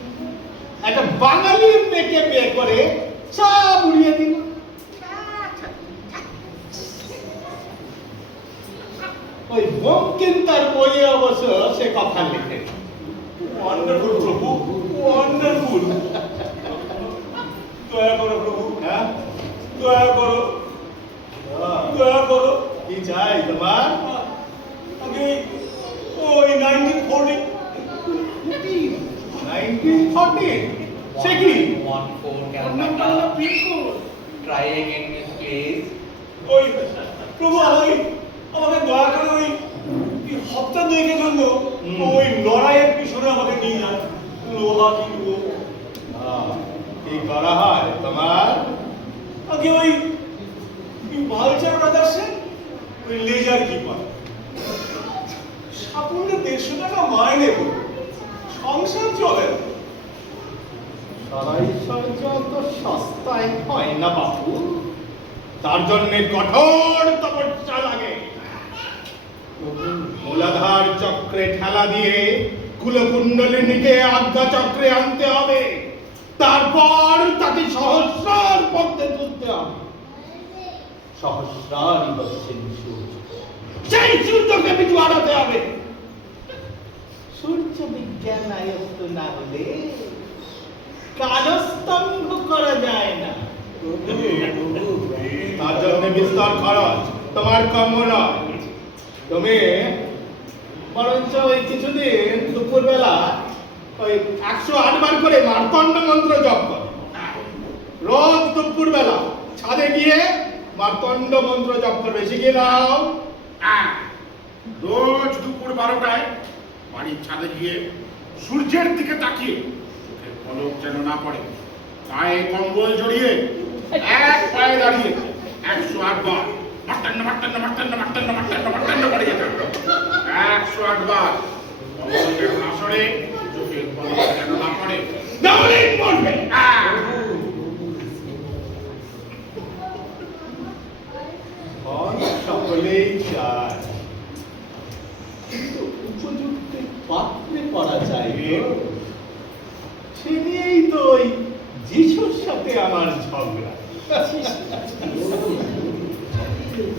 একটা বাঙালির মেয়েকে বিয়ে করে সব উড়িয়ে দিল। ওই বঙ্কিম তার বইয়ে অবশ্য সে কথা লিখে। ওয়ান্ডারফুল প্রভু, ওয়ান্ডারফুল। দয়া করো প্রভু, হ্যাঁ, দয়া করো, দয়া করো। কি চাই তোমার? আগে ওই 1940 1940 সে কি? 14 Calcutta. Try again, please. ওই প্রভু আমাকে দয়া করে ওই হপ্তাহ দুয়েকের জন্য ওই লড়াইয়ের পিছনে আমাকে নিয়ে যান। লোহা কিনবো। কি করা হয় তোমার? আগে ওই বালচার ব্রাদার্সে ওই লেজার কিপার। সাপুরে 150 টাকা মাইনে গো, সংসার চলে না। সারাই সরঞ্জাম তো সস্তায় হয় না বাবু, তার জন্য কঠোর তপস্যা লাগে। মূলাধার চক্রে ঠেলা দিয়ে কুলকুণ্ডলিনীকে আজ্ঞা চক্রে আনতে হবে, তারপর তাকে সহস্রার পথে তুলতে হবে। সহস্রারই হচ্ছেন সূর্য, সেই সূর্যকে পিছু আড়াতে হবে। সূর্য বিজ্ঞান আয়ত্ত না হলে কালস্তম্ভ করা যায় না। তার জন্য বিস্তর খরচ তোমার কম নয়। তুমি বরঞ্চ ওই কিছুদিন দুপুরবেলা ওই 108 বার করে মার্তণ্ড মন্ত্র জপ করো। রোজ দুপুরবেলা ছাদে গিয়ে মার্তণ্ড মন্ত্র জপ করবে, শিখে নাও। রোজ দুপুর 12টায় বাড়ির ছাদে গিয়ে সূর্যের দিকে তাকিয়ে চোখের পলক যেন না পড়ে, গায়ে কম্বল জড়িয়ে এক পায়ে দাঁড়িয়ে 108 বার মার্তণ্ড মার্তণ্ড মার্তণ্ড মার্তণ্ড মার্তণ্ড মার্তণ্ড করে যেতে হবে। 108 বার কম্বল যেন না সরে, চোখের পলক যেন না পড়ে, তাহলেই মরবে। সকলেই চায়, কিন্তু উপযুক্ত পাত্রে পড়া চাই। সে নিয়েই তো ওই যিশুর সাথে আমার ঝগড়া।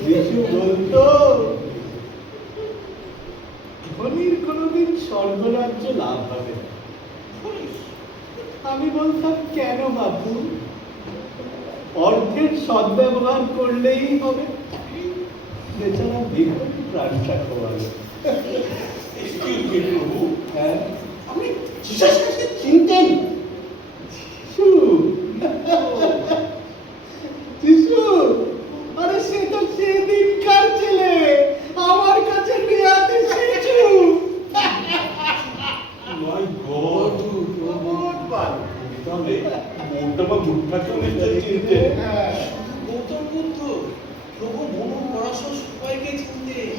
যিশু বলতো, ধনীর কোনোদিন স্বর্গরাজ্য লাভ হবে না। আমি বলতাম, কেন বাবু? অর্ধের সদ্ব্যবহার করলেই হবে। বেচারা বিঘন প্রাণটা খোয়ালো। প্রভু, হ্যাঁ, আপনি যিশু খ্রিস্টকে চিনতেন? যিশু? যিশু? আরে সে তো সেদিনকার ছেলে, আমার কাছে রিয়াতে শিশু। মাই গড, তাহলে মোটা বা মুঠটাকে নিশ্চয়ই চিনতেন। গৌতম বুদ্ধ, প্রভু মনু পরাশর সবাইকে চিনতেন।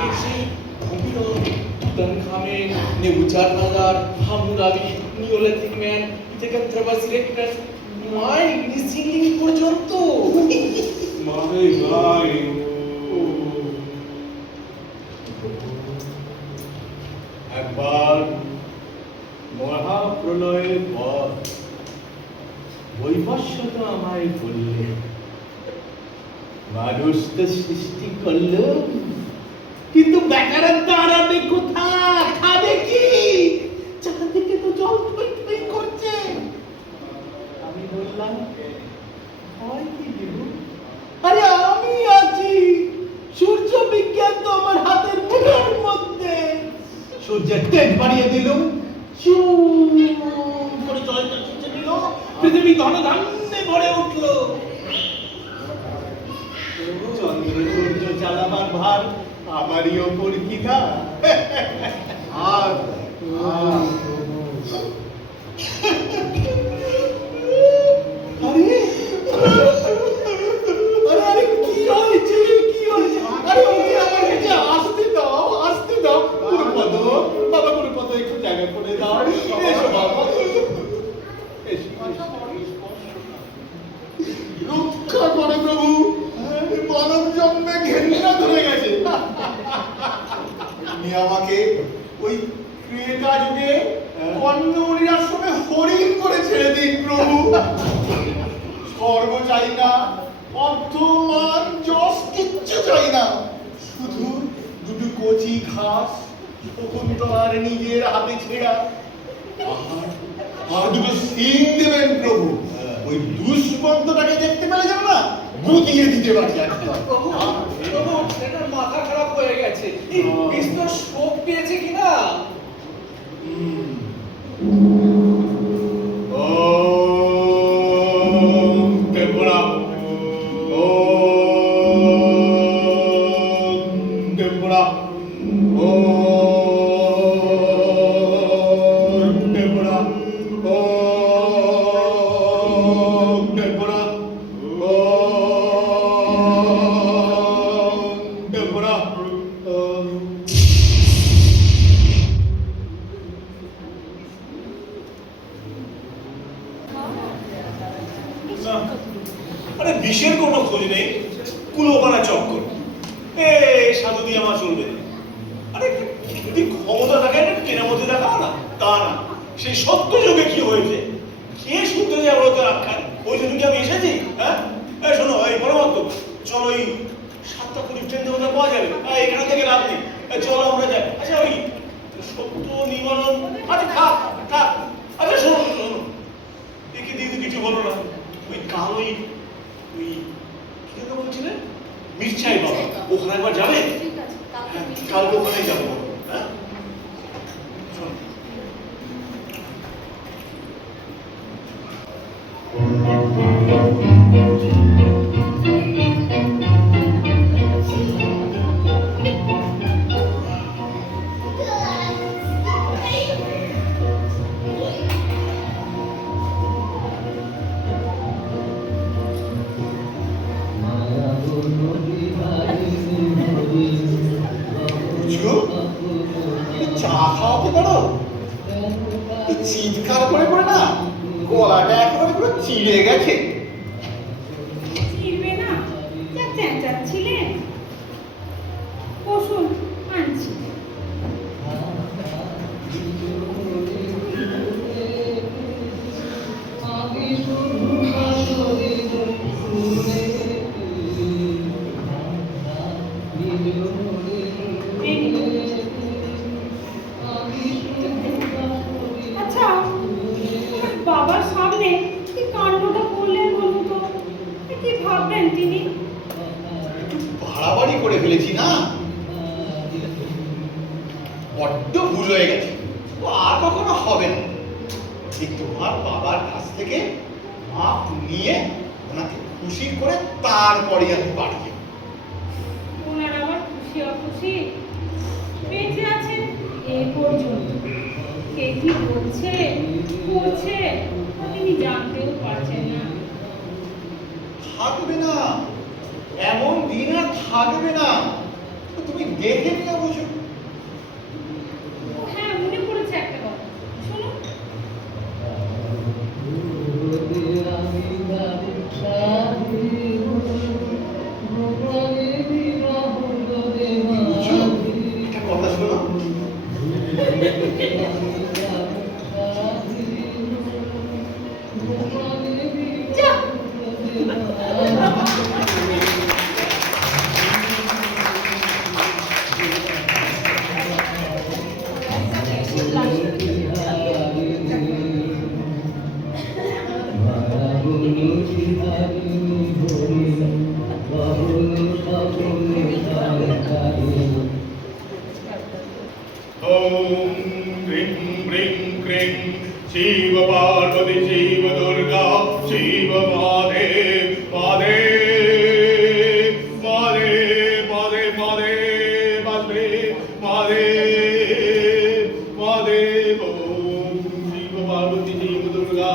আর সেই ভূমিরন, তুতানখামেন, নেবুজারনাদার, হামুরাবি, নিওলিথিক ম্যান, পিথাগোরাস ইরেক্টাস, মাই মিসিং পর্যন্ত। মাই ভাই, একবার মহাপ্রলয়ের পর বৈবস্বত আমায় বললে, মানুষ তো সৃষ্টি করলো, কিন্তু বেকারের দাঁড়াবে কোথায়, খাবে কি? চাকা থেকে তো জল থই থই করছে। আমি বললাম, হয় কি দেব? আরে আমি আছি, সূর্য বিজ্ঞান তো আমার হাতের মুঠোর মধ্যে। সূর্যের তেজ বাড়িয়ে দিলুম, শিউ করে জলটা ছুঁচে দিল, পৃথিবী ধনধান্যে ভরে উঠল। চন্দ্র সূর্য চালাবার ভার আমারই ওপর কি না? আর আরে আরে আরে কি হয়েছে, কি হয়েছে? আরে ওকে আমার কাছে আসতে দাও, আসতে দাও। গুরুপদ, বাবা গুরুপদ, একটু জায়গা করে দাও। এসো বাবা, এসো। রক্ষা করে প্রভু, মানব জন্মে ঘেন্না ধরে গেছে। তুমি আমাকে ওই ক্রেতা যুগে কর্ণমুনির আশ্রমে হরিণ করে ছেড়ে দিন প্রভু। স্বর্গ চাই না, অর্থ মান যশ কিচ্ছু চাই না, শুধু দুটো কচি ঘাস শকুন্তলার নিজের হাতে ছেঁড়া, আর দুটো সিং দেবেন প্রভু। ওই দুষ্মন্তটাকে দেখতে পেলে যাবে না, গুটিয়ে দিতে পারি। প্রভু, প্রভু, এটা মাথা খারাপ হয়ে গেছে। এই বিষ্ণু শোক পেয়েছে কিনা? ওম ত্রিপুরা, ওম ত্রিপুরা, ওম ত্রিপুরা, ওম ত্রিপুরা, ওম ত্রিপুরা। বিষের কোনো খোঁজ নেই, কুলোপানা চক্কর। এ সাধু দিয়ে আমার চলবে না। আরে যদি ক্ষমতা থাকে একটা টেনের মধ্যে দেখাও না, তা না। সেই সত্য যুগে কি হয়েছে, কে শুনতে যায় বলতে আখ্যান? ওই যে যুগে আমি এসেছি, হ্যাঁ? শোনো, এই পরমাত্ম, চলো এই 7:20 ট্রেন ধরে পাওয়া যাবে, এখানে থেকে লাভ নেই, চলো আমরা যাই। আচ্ছা ওই সত্য নিবারণ, আচ্ছা থাক থাক। আচ্ছা শোনো শোনো, দেখি দিদি কিছু বলো না। ওই কাল ওই ওই কি কথা বলছিলেন, মির্চাই বাবা, ওখানে একবার যাবে? ঠিক আছে, হ্যাঁ, কালকে ওখানে যাবো। হ্যাঁ শোনো, বুঝছো? একটু চা খাওয়াতে পারো? এই চিৎকার করে করে না গলাটা একেবারে পুরো চিড়ে গেছে। চিরবে না, যা চেঁচাচ্ছিলেন। বসুন, আনছি। আচ্ছা, বাবার সামনে কি কাণ্ডটা করলেন বলুন তো? কি ভাববেন তিনি? বাড়াবাড়ি করে ফেলেছি না, বড্ড ভুল হয়ে গেছে। ও আর কখনো হবে না। এই তোমার বাবার কাছ থেকে মাপ নিয়ে ওনাকে খুশি করে তারপরে আমি বাড়ি যাবো। ওনার আবার খুশি অখুশি? বেঁচে আছেন এ পর্যন্ত, কে কি বলছে করছে তিনি জানতেও পারছেন না। থাকবে না, এমন দিন আর থাকবে না। তো তুমি দেখে নিয়ে বুঝো। ও হ্যাঁ, মনে পড়েছে একটা কথা, শুনুন। বুঝছো? একটা কথা শোনো, যা, ओम ह्रीं ह्रीं क्रीं शिव पार्वती शिव दुर्गा शिव महादेव महादेव महादेव महादेव महादेव महादेव महादेव ओम शिव पार्वती शिव दुर्गा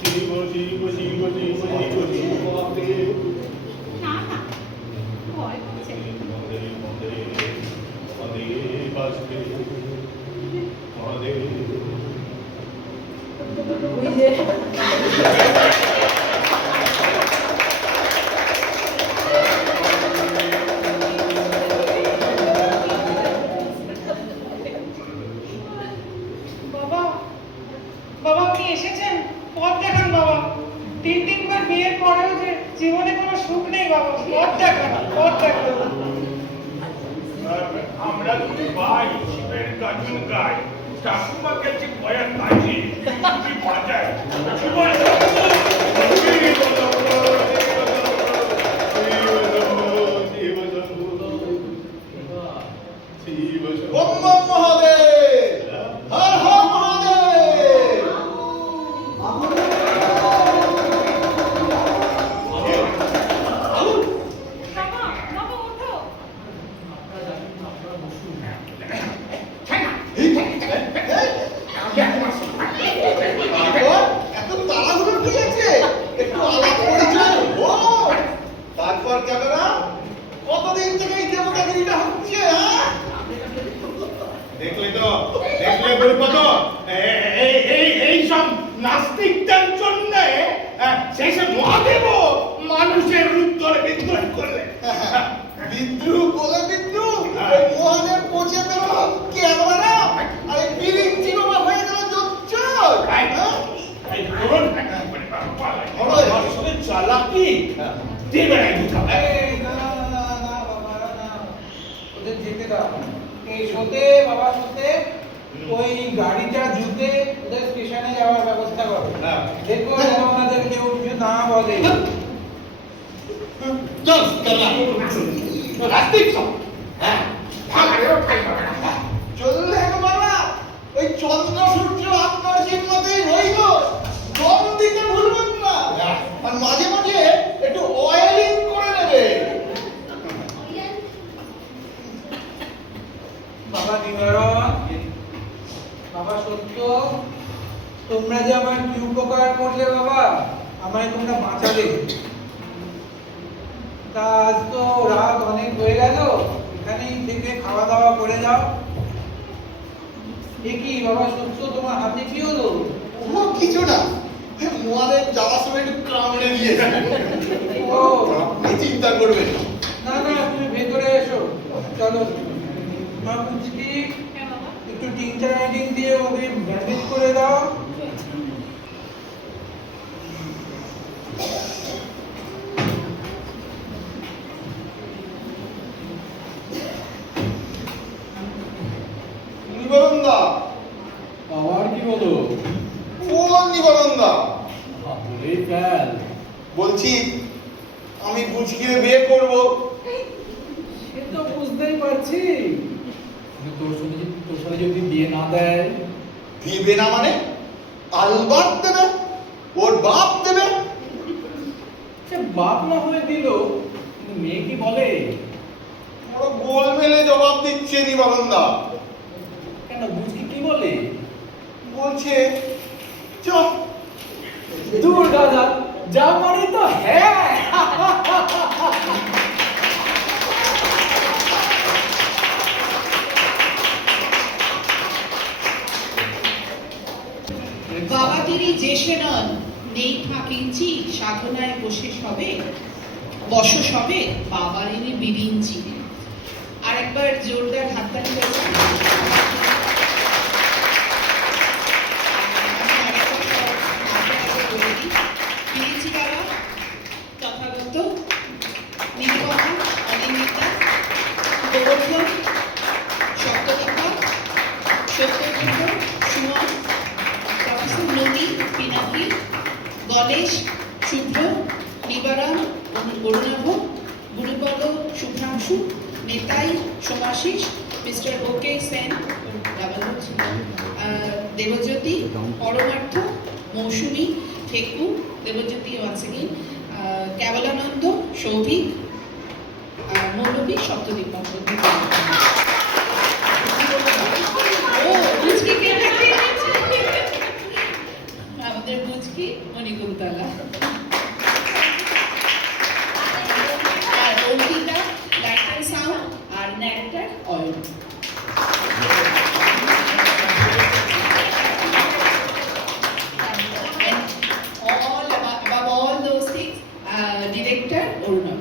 शिव शिव शिव शिव शिव शिव महादेव না না, ভয় করছে। महादेव महादेव महादेव महादेव বাবা, বাবা আপনি এসেছেন, পথ দেখান বাবা। 3-3বার বিয়ের পরেও যে জীবনে কোনো সুখ নেই বাবা, পথ দেখান, পথ দেখান। আমরা দুটি ভাই শিবের গাজন গাই, ঠাকুমা গেছে ভয়ের কাজে কি বাজায় ওম নমঃ মহাদেব, হর হর মহাদেব। বাবা, বাবা ওঠো। এত তাড়াহুড়ো কি আছে? একটু আলাপ পরিচয় হলো। তারপর ক্যামেরা, কতদিন থেকে এই দেবতাগিরিটা হচ্ছে? হ্যাঁ, দেখলে তো, দেখলে বলবত এই সব নাস্তিকদের জন্য শেষে মহাদেব মানুষের রূপ ধরে বিদ্রোহ করলে। বিদ্রুপ বলে বিদ্রুপ, ওই মোহনের পচে বেরোলো ক্যামেরা, আর এই বিরিঞ্চি বাবা হয়ে গেল জোচ্চর। এই, হ্যাঁ? এই ধরুন, মানে বাবা পালাই। বড় আমার সঙ্গে চালাকি দেবে না দুটো। এই, না, না, না, বাবা, না। ওদের যেতে দাও। এই শোতে, বাবা শোতে, ওই গাড়িটা জুতে ওদের স্টেশনে যাওয়ার ব্যবস্থা করো। হ্যাঁ। দেখো যেন ওনাদের কেউ কিছু না বলে। চল ক্যামেরা, রাস্তায় সব। হ্যাঁ, ভাগাড়েও খাই পাবে না। চললে গো বাবা, ওই চন্দ্র সূর্য আপনার চিহ্নতেই রইল, জল দিতে ভুলবেন না, আর মাঝে মাঝে একটু অয়েলিং করে নেবে। বাবা নিবারণ, বাবা সত্য, তোমরা যে আমার কি উপকার করলে বাবা, আমায় তোমরা বাঁচালে। তা আজ তো রাত অনেক হয়ে গেল, এখানেই থেকে খাওয়া দাওয়া করে যাও। এ কি বাবা সত্য, তোমার হাতে কি হলো? ও কিছু না, মোয়াদের যাওয়ার সময় একটু কামড়ে দিয়েছে। ও আপনি চিন্তা করবেন না। না না, তুমি ভেতরে এসো, চলো। মা পুচকি, হ্যাঁ বাবা। একটু টিংচার আইডিং দিয়ে ওকে ব্যান্ডেজ করে দাও। নিবারণ দা, আবার কি হলো? কোন নিবারণ দা? বলেই ফেল। বলছি আমি বুঝকিয়ে বিয়ে করব। সে তো বুঝতেই পারছি। তোর সাথে যদি বিয়ে না দেয়, দিবে না মানে? আলবাত দেবে, ওর বাপ দেবে। সে বাপ না হয়ে দিল, কিন্তু মেয়ে কি বলে? বড় গোল মেলে জবাব দিচ্ছে নিবারণ দা। কেন, বুঝকি কি বলে? বলছে চ। দূর দাদা, যা মানে তো হ্যাঁ। বাবা তিনি যেসে নন, নেই থাকিঞ্চি সাধনায় বসে সবে, বস সবে বাবারিনী বিরিঞ্চি। আর একবার জোরদার হাততালি হয়েছে। Birinchi Baba, Tathagata, Nirupama, Anindita, Gobardhan, Saptadipa, Satyabrata, Suman, professor Nadi, Pinaki, Ganesh, Shubhra, Nibaran, Arunabha, Gurupada, Shubhranshu, Netai, Somashis, mister okay Sen, Debjyoti, Paramartha, Mousumi, Theku, Debjyoti once again, Kebalananda, Souvik, Moulavi, Saptadwip. ও বুঝকি কে থাকে? আমাদের বুঝকি মণিকুন্তলা। আর অঙ্কিতা, লাইট অ্যান্ড সাউন্ড, আর narrator Ayan. And all above all those things, director Aruna.